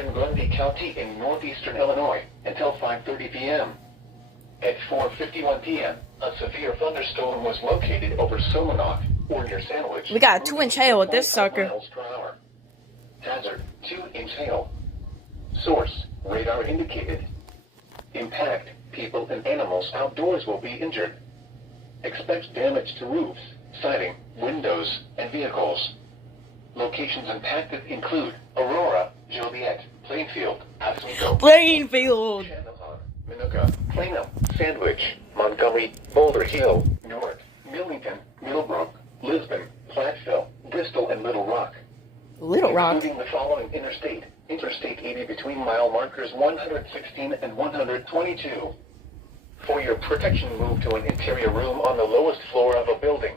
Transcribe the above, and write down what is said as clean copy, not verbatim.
eastern Grundy County in northeastern Illinois until 5:30 p.m. At 4:51 p.m., a severe thunderstorm was located over Somonauk, or near Sandwich. We got a 2-inch hail with this sucker. Miles per hour. Hazard, 2-inch hail. Source, radar indicated. Impact, people and animals outdoors will be injured. Expect damage to roofs, siding, windows, and vehicles. Locations impacted include Aurora, Joliet, Plainfield, Oswego, Plainfield, Minooka, Plano, Sandwich, Montgomery, Boulder Hill, Newark, Millington, Middlebrook, Lisbon, Platteville, Bristol, and Little Rock. Little Rock. Including the following interstate. Interstate 80 between mile markers 116 and 122. For your protection, move to an interior room on the lowest floor of a building.